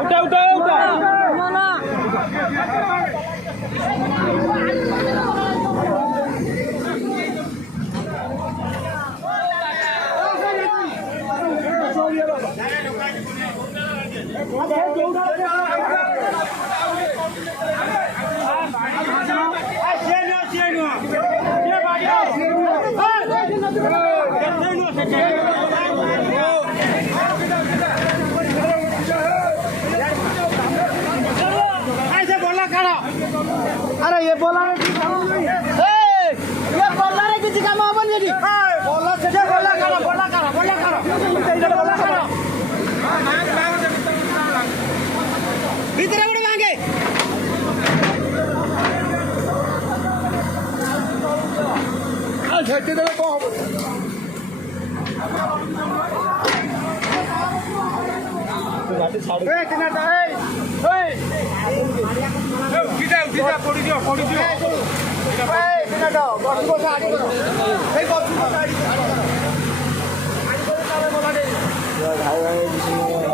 উঠা উঠা উঠা अरे ये बोला रे ये बोला रे किसी काम अपन ये बोला से बोला करो भीतर उड़ मांगे आ झटके दे को गाड़ी छाड़ ए किनारा ए उठा पड़ी दियो ए किनारा गछ को आड़ी करो ए गछ को आड़ी करो आड़ी करे बोला दे भाई भाई